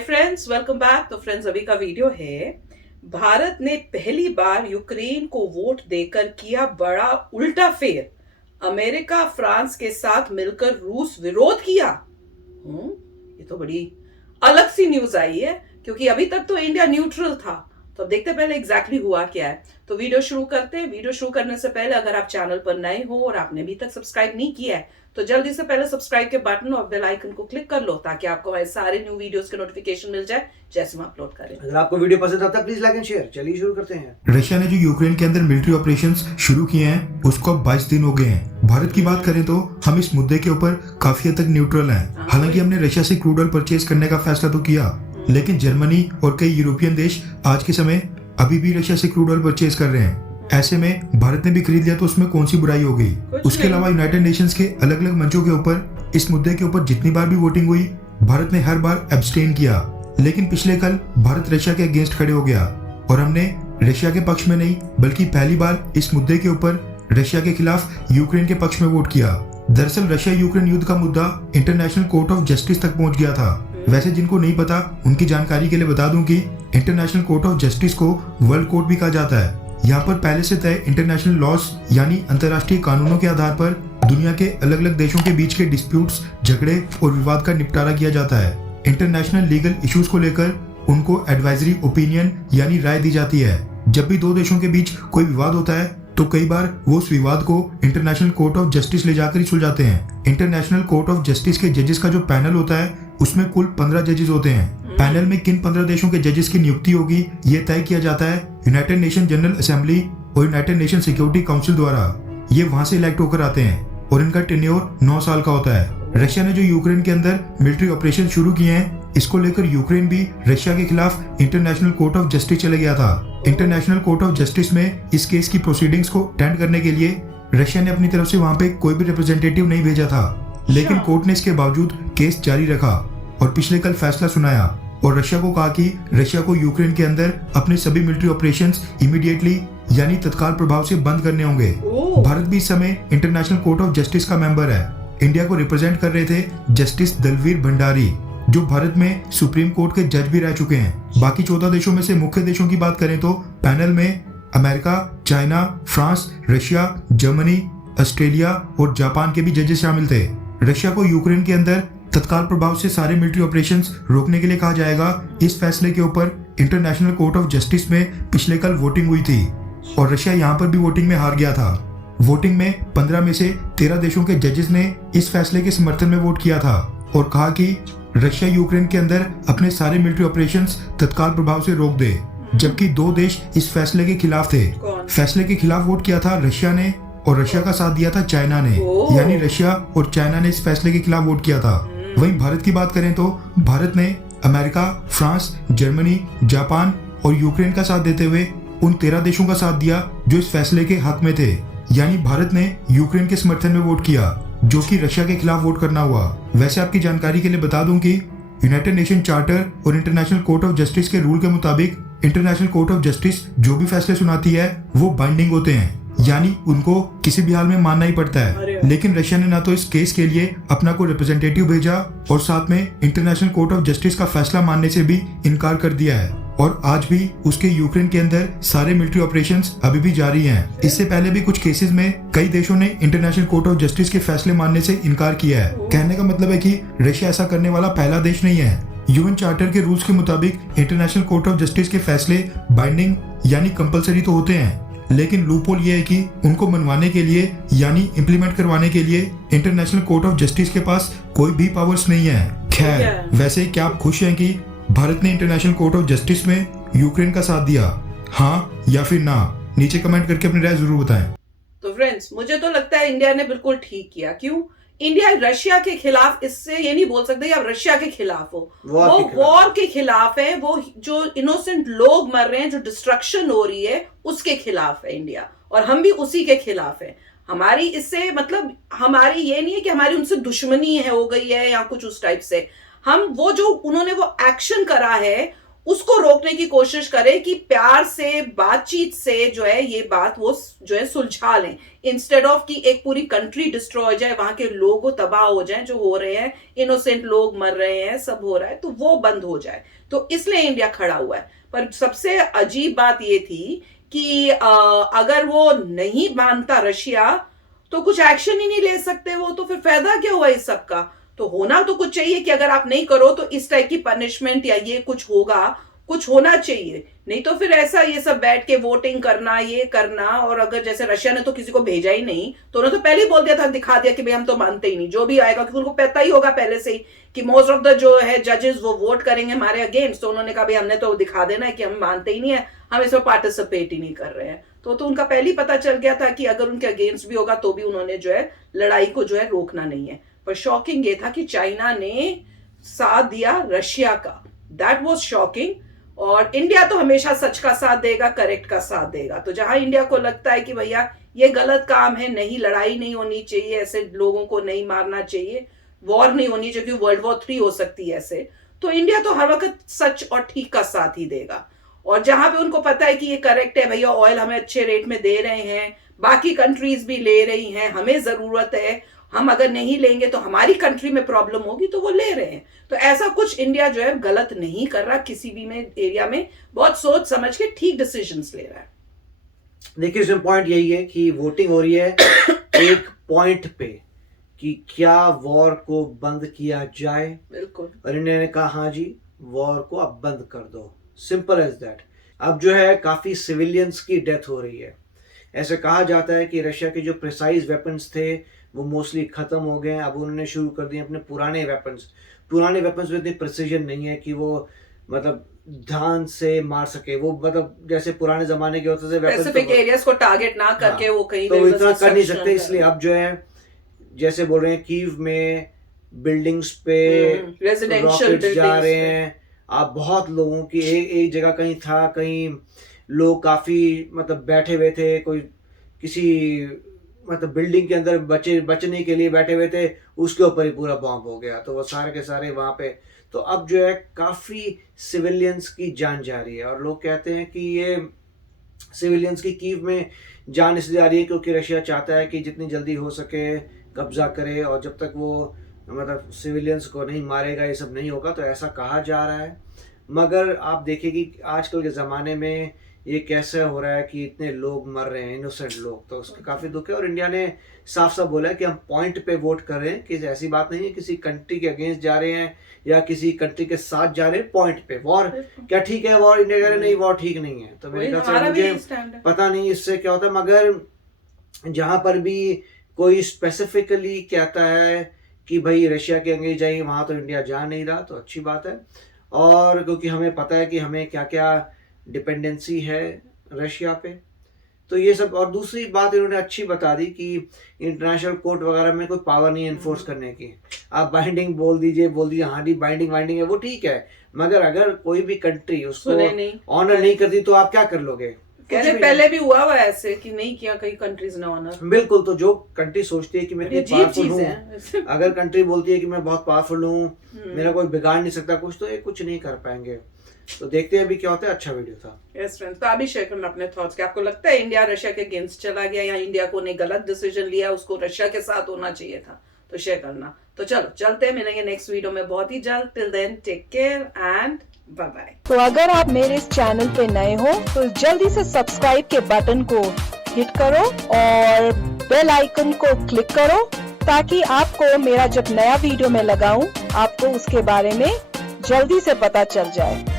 Friends, welcome back. तो friends, अभी का वीडियो है, भारत ने पहली बार यूक्रेन को वोट देकर किया बड़ा उल्टा फेर। अमेरिका फ्रांस के साथ मिलकर रूस विरोध किया। ये तो बड़ी अलग सी न्यूज आई है, क्योंकि अभी तक तो इंडिया न्यूट्रल था। तो अब देखते पहले एग्जैक्टली हुआ क्या है। तो वीडियो शुरू करते हैं। वीडियो शुरू करने से पहले अगर आप चैनल पर नए हो और आपने अभी तक सब्सक्राइब नहीं किया है, तो जल्दी से पहले सब्सक्राइब के बटन और बेल आइकन को क्लिक कर लो, ताकि आपको हमारे सारे न्यू वीडियोस के नोटिफिकेशन मिल जाए जैसे हम अपलोड करें। अगर आपको वीडियो पसंद आता है प्लीज लाइक एंड शेयर। चलिए शुरू करते हैं। रशिया ने जो यूक्रेन के अंदर मिलिट्री ऑपरेशंस शुरू किए हैं उसको अब 22 दिन हो गए हैं। भारत की बात करें तो हम इस मुद्दे के ऊपर काफी हद तक न्यूट्रल हैं। हालांकि हमने रशिया से क्रूड ऑयल परचेज करने का फैसला तो किया, लेकिन जर्मनी और कई यूरोपियन देश आज के समय अभी भी रशिया से क्रूड ऑयल परचेज कर रहे हैं। ऐसे में भारत ने भी खरीद लिया तो उसमें कौन सी बुराई हो गई। उसके अलावा यूनाइटेड नेशंस के अलग अलग मंचों के ऊपर इस मुद्दे के ऊपर जितनी बार भी वोटिंग हुई, भारत ने हर बार एब्सटेन किया। लेकिन पिछले कल भारत रशिया के अगेंस्ट खड़े हो गया और हमने रशिया के पक्ष में नहीं बल्कि पहली बार इस मुद्दे के ऊपर रशिया के खिलाफ यूक्रेन के पक्ष में वोट किया। दरअसल रशिया यूक्रेन युद्ध का मुद्दा इंटरनेशनल कोर्ट ऑफ जस्टिस तक पहुंच गया था। वैसे जिनको नहीं पता उनकी जानकारी के लिए बता दूं कि इंटरनेशनल कोर्ट ऑफ जस्टिस को वर्ल्ड कोर्ट भी कहा जाता है। यहाँ पर पहले से तय इंटरनेशनल लॉज यानी अंतर्राष्ट्रीय कानूनों के आधार पर दुनिया के अलग अलग देशों के बीच के डिस्प्यूट्स, झगड़े और विवाद का निपटारा किया जाता है। इंटरनेशनल लीगल इश्यूज को लेकर उनको एडवाइजरी ओपिनियन यानी राय दी जाती है। जब भी दो देशों के बीच कोई विवाद होता है तो कई बार वो उस विवाद को इंटरनेशनल कोर्ट ऑफ जस्टिस ले जाकर ही सुलझाते हैं। इंटरनेशनल कोर्ट ऑफ जस्टिस के जजेस का जो पैनल होता है उसमें कुल 15 जजेस होते हैं। पैनल में किन 15 देशों के जजेस की नियुक्ति होगी ये तय किया जाता है यूनाइटेड नेशन जनरल असेंबली और यूनाइटेड नेशन सिक्योरिटी काउंसिल द्वारा। ये वहां से इलेक्ट होकर आते हैं और इनका टेन्योर 9 साल का होता है। रशिया ने जो यूक्रेन के अंदर मिलिट्री ऑपरेशन शुरू किए हैं, इसको लेकर यूक्रेन भी रशिया के खिलाफ इंटरनेशनल कोर्ट ऑफ जस्टिस चले गया था। इंटरनेशनल कोर्ट ऑफ जस्टिस में इस केस की प्रोसीडिंग्स को अटेंड करने के लिए रशिया ने अपनी तरफ से वहां पे कोई भी रिप्रेजेंटेटिव नहीं भेजा था, लेकिन कोर्ट ने इसके बावजूद केस जारी रखा और पिछले कल फैसला सुनाया और रशिया को कहा कि रशिया को यूक्रेन के अंदर अपने सभी मिलिट्री ऑपरेशंस इमीडिएटली यानी तत्काल प्रभाव से बंद करने होंगे। भारत भी इस समय इंटरनेशनल कोर्ट ऑफ जस्टिस का मेंबर है। इंडिया को रिप्रेजेंट कर रहे थे जस्टिस दलवीर भंडारी, जो भारत में सुप्रीम कोर्ट के जज भी रह चुके हैं। बाकी 14 देशों में से मुख्य देशों की बात करें तो पैनल में America, China, France, Russia, Germany, Australia और जापान के भी जजेस शामिल थे। रशिया को यूक्रेन के अंदर तत्काल प्रभाव से सारे मिलिट्री ऑपरेशंस रोकने के लिए कहा जाएगा। इस फैसले के ऊपर इंटरनेशनल कोर्ट ऑफ जस्टिस में पिछले कल वोटिंग हुई थी और रशिया यहाँ पर भी वोटिंग में हार गया था। वोटिंग में 15 में से 13 देशों के जजेस ने इस फैसले के समर्थन में वोट किया था और कहा कि रशिया यूक्रेन के अंदर अपने सारे मिलिट्री ऑपरेशंस तत्काल प्रभाव से रोक दे, जबकि 2 देश इस फैसले के खिलाफ थे। फैसले के खिलाफ वोट किया था रशिया ने और रशिया का साथ दिया था चाइना ने, यानी रशिया और चाइना ने इस फैसले के खिलाफ वोट किया था। वहीं भारत की बात करें तो भारत ने अमेरिका, फ्रांस, जर्मनी, जापान और यूक्रेन का साथ देते हुए उन 13 देशों का साथ दिया जो इस फैसले के हक में थे। यानी भारत ने यूक्रेन के समर्थन में वोट किया, जो कि रशिया के खिलाफ वोट करना हुआ। वैसे आपकी जानकारी के लिए बता दूं कि यूनाइटेड नेशन चार्टर और इंटरनेशनल कोर्ट ऑफ जस्टिस के रूल के मुताबिक इंटरनेशनल कोर्ट ऑफ जस्टिस जो भी फैसले सुनाती है वो बाइंडिंग होते हैं, यानी उनको किसी भी हाल में मानना ही पड़ता है। लेकिन रशिया ने ना तो इस केस के लिए अपना कोई रिप्रेजेंटेटिव भेजा और साथ में इंटरनेशनल कोर्ट ऑफ जस्टिस का फैसला मानने से भी इनकार कर दिया है और आज भी उसके यूक्रेन के अंदर सारे मिलिट्री ऑपरेशंस अभी भी जारी हैं। इससे पहले भी कुछ केसेस में कई देशों ने इंटरनेशनल कोर्ट ऑफ जस्टिस के फैसले मानने से इनकार किया है। कहने का मतलब है कि रशिया ऐसा करने वाला पहला देश नहीं है। यूएन चार्टर के रूल्स के मुताबिक इंटरनेशनल कोर्ट ऑफ जस्टिस के फैसले बाइंडिंग यानी कंपलसरी तो होते हैं, लेकिन लूपहोल ये है कि उनको मनवाने के लिए यानी इम्प्लीमेंट करवाने के लिए इंटरनेशनल कोर्ट ऑफ जस्टिस के पास कोई भी पावर्स नहीं है। खैर, वैसे क्या आप खुश हैं कि भारत ने इंटरनेशनल कोर्ट ऑफ जस्टिस में यूक्रेन का साथ दिया? हाँ या फिर ना? नीचे कमेंट करके अपनी राय जरूर बताएं। तो फ्रेंड्स, मुझे तो लगता है इंडिया ने बिल्कुल ठीक किया। क्यों? इंडिया रशिया के खिलाफ, इससे ये नहीं बोल सकते कि आप रशिया के खिलाफ हो, वो वॉर के खिलाफ है। वो जो इनोसेंट लोग मर रहे हैं, जो डिस्ट्रक्शन हो रही है, उसके खिलाफ है इंडिया, और हम भी उसी के खिलाफ है। हमारी इससे मतलब हमारी ये नहीं है कि हमारी उनसे दुश्मनी है हो गई है या कुछ उस टाइप से। हम वो जो उन्होंने वो एक्शन करा है उसको रोकने की कोशिश करें कि प्यार से, बातचीत से जो है ये बात वो जो है सुलझा लें, इंस्टेड ऑफ कि एक पूरी कंट्री डिस्ट्रॉय हो जाए, वहां के लोग तबाह हो जाएं, जो हो रहे हैं, इनोसेंट लोग मर रहे हैं, सब हो रहा है, तो वो बंद हो जाए। तो इसलिए इंडिया खड़ा हुआ है। पर सबसे अजीब बात ये थी कि अगर वो नहीं मानता रशिया तो कुछ एक्शन ही नहीं ले सकते वो, तो फिर फायदा क्या हुआ इस सब का? तो होना तो कुछ चाहिए कि अगर आप नहीं करो तो इस टाइप की पनिशमेंट या ये कुछ होगा, कुछ होना चाहिए। नहीं तो फिर ऐसा ये सब बैठ के वोटिंग करना, ये करना, और अगर जैसे रशिया ने तो किसी को भेजा ही नहीं, तो उन्होंने तो पहले ही बोल दिया था, दिखा दिया कि भाई हम तो मानते ही नहीं, जो भी आएगा, क्योंकि उनको पता ही होगा पहले से ही कि मोस्ट ऑफ द जो है जजेस वो वोट करेंगे हमारे अगेंस्ट। तो उन्होंने कहा भाई हमने तो दिखा देना है कि हम मानते ही नहीं है, हम इसमें पार्टिसिपेट ही नहीं कर रहे हैं। तो उनका पहले ही पता चल गया था कि अगर उनके अगेंस्ट भी होगा तो भी उन्होंने जो है लड़ाई को जो है रोकना नहीं है। पर शॉकिंग ये था कि चाइना ने साथ दिया रशिया का, दैट वाज शॉकिंग। और इंडिया तो हमेशा सच का साथ देगा, करेक्ट का साथ देगा। तो जहां इंडिया को लगता है कि भैया ये गलत काम है, नहीं, लड़ाई नहीं होनी चाहिए, ऐसे लोगों को नहीं मारना चाहिए, वॉर नहीं होनी चाहिए, क्योंकि वर्ल्ड वॉर 3 हो सकती है ऐसे, तो इंडिया तो हर वक्त सच और ठीक का साथ ही देगा। और जहां पे उनको पता है कि ये करेक्ट है, भैया ऑयल हमें अच्छे रेट में दे रहे हैं, बाकी कंट्रीज भी ले रही हैं, हमें जरूरत है, हम अगर नहीं लेंगे तो हमारी कंट्री में प्रॉब्लम होगी, तो वो ले रहे हैं। तो ऐसा कुछ इंडिया जो है गलत नहीं कर रहा, किसी भी में एरिया में बहुत सोच समझ के ठीक डिसीजंस ले रहा है। देखिए इसमें पॉइंट यही है कि वोटिंग हो रही है एक पॉइंट पे कि क्या वॉर को बंद किया जाए। बिल्कुल। और इंडिया ने कहा हाँ जी, वॉर को अब बंद कर दो, सिंपल एज दैट। अब जो है काफी सिविलियंस की डेथ हो रही है। ऐसे कहा जाता है कि रशिया के जो प्रिसाइज वेपन्स थे वो मोस्टली खत्म हो गए हैं। अब उन्होंने शुरू कर दिए अपने पुराने वेपन्स में इतनी प्रिसीजन नहीं है कि वो मतलब ध्यान से मार सके, वो मतलब जैसे पुराने जमाने के होते थे वेपन्स, स्पेसिफिक एरियाज को टारगेट ना करके वो कहीं तो इतना कर नहीं सकते। इसलिए अब जो है जैसे बोल रहे हैं कीव में बिल्डिंग्स पे रॉकेट्स जा रहे हैं। आप बहुत लोगों की एक जगह कहीं था, कहीं लोग काफी मतलब बैठे हुए थे, कोई किसी मतलब बिल्डिंग के अंदर बचने के लिए बैठे हुए थे, उसके ऊपर ही पूरा बॉम्ब हो गया, तो वो सारे के सारे वहां पे। तो अब जो है काफी सिविलियंस की जान जा रही है। और लोग कहते हैं कि ये सिविलियंस की कीव में जान इसलिए आ रही है क्योंकि रशिया चाहता है कि जितनी जल्दी हो सके कब्जा करे, और जब तक वो मतलब सिविलियंस को नहीं मारेगा ये सब नहीं होगा, तो ऐसा कहा जा रहा है। मगर आप देखिए कि आजकल के ज़माने में ये कैसे हो रहा है कि इतने लोग मर रहे हैं, इनोसेंट लोग, तो उसका काफ़ी दुख है। और इंडिया ने साफ साफ बोला है कि हम पॉइंट पे वोट कर रहे हैं, कि ऐसी बात नहीं है किसी कंट्री के अगेंस्ट जा रहे हैं या किसी कंट्री के साथ जा रहे हैं, पॉइंट पे। वॉर क्या ठीक है? वॉर इंडिया कह रहे नहीं, वॉर ठीक नहीं है। तो मेरे ख्याल से मुझे पता नहीं इससे क्या होता है, मगर जहाँ पर भी कोई स्पेसिफिकली कहता है कि भाई रशिया के अगेंस्ट जाइए, वहाँ तो इंडिया जा नहीं रहा, तो अच्छी बात है। और क्योंकि हमें पता है कि हमें क्या क्या डिपेंडेंसी है रशिया पे, तो ये सब। और दूसरी बात इन्होंने अच्छी बता दी कि इंटरनेशनल कोर्ट वगैरह में कोई पावर नहीं है इन्फोर्स करने की। आप बाइंडिंग बोल दीजिए हाँ जी बाइंडिंग है, वो ठीक है, मगर अगर कोई भी कंट्री उसको ऑनर नहीं करती तो आप क्या कर लोगे? पहले भी हुआ ऐसे कि नहीं किया कई कंट्रीज ने ऑनर। बिल्कुल। तो जो कंट्री सोचती है कि मैं इतनी पावरफुल हूँ, अगर कंट्री बोलती है कि मैं बहुत पावरफुल हूँ, मेरा कोई बिगाड़ नहीं सकता कुछ, तो ये कुछ नहीं कर पाएंगे। तो देखते हैं अभी क्या होता है। अच्छा वीडियो था। यस फ्रेंड्स, तो अभी शेयर करना अपने थॉट्स कि आपको लगता है इंडिया रशिया के अगेंस्ट चला गया, या इंडिया को ने गलत डिसीजन लिया, उसको रशिया के साथ होना चाहिए था? तो शेयर करना। तो चलो चलते हैं, मिलेंगे नेक्स्ट वीडियो में बहुत ही जल्द। Till then take care and bye bye. तो अगर आप मेरे इस चैनल पे नए हो तो जल्दी से सब्सक्राइब के बटन को हिट करो और बेल आइकन को क्लिक करो, ताकि आपको मेरा जब नया वीडियो मैं लगाऊं आपको उसके बारे में जल्दी से पता चल जाए।